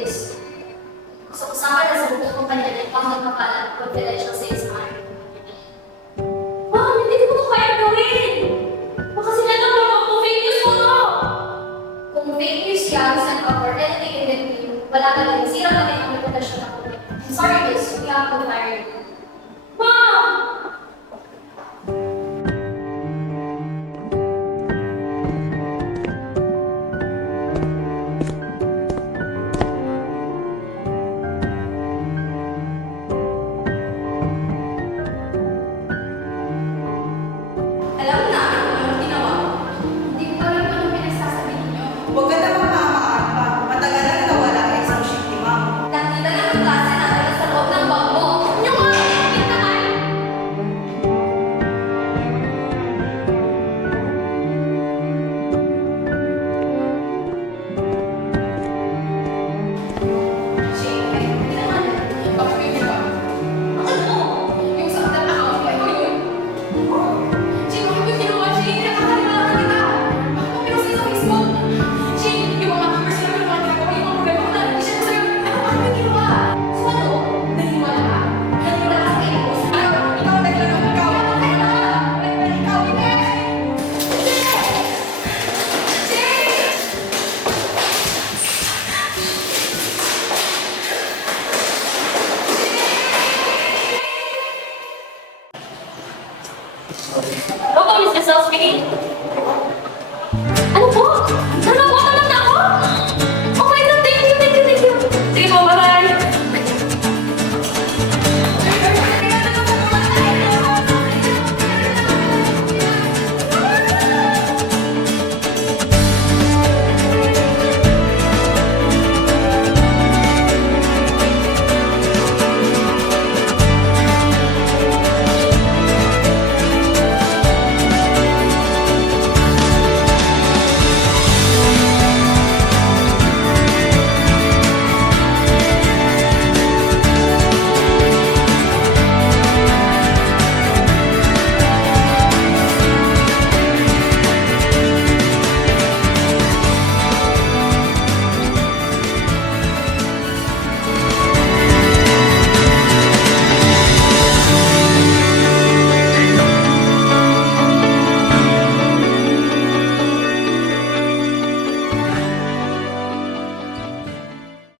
this. So, kasama na sa buong kumpanya ng pangmagpapalat confidential sales man. Ma'am, hindi ko ito kaya gawin! Baka sila lang ako kung fake news ko to! Kung fake news yan, send ka for anything in between, wala ka lang sira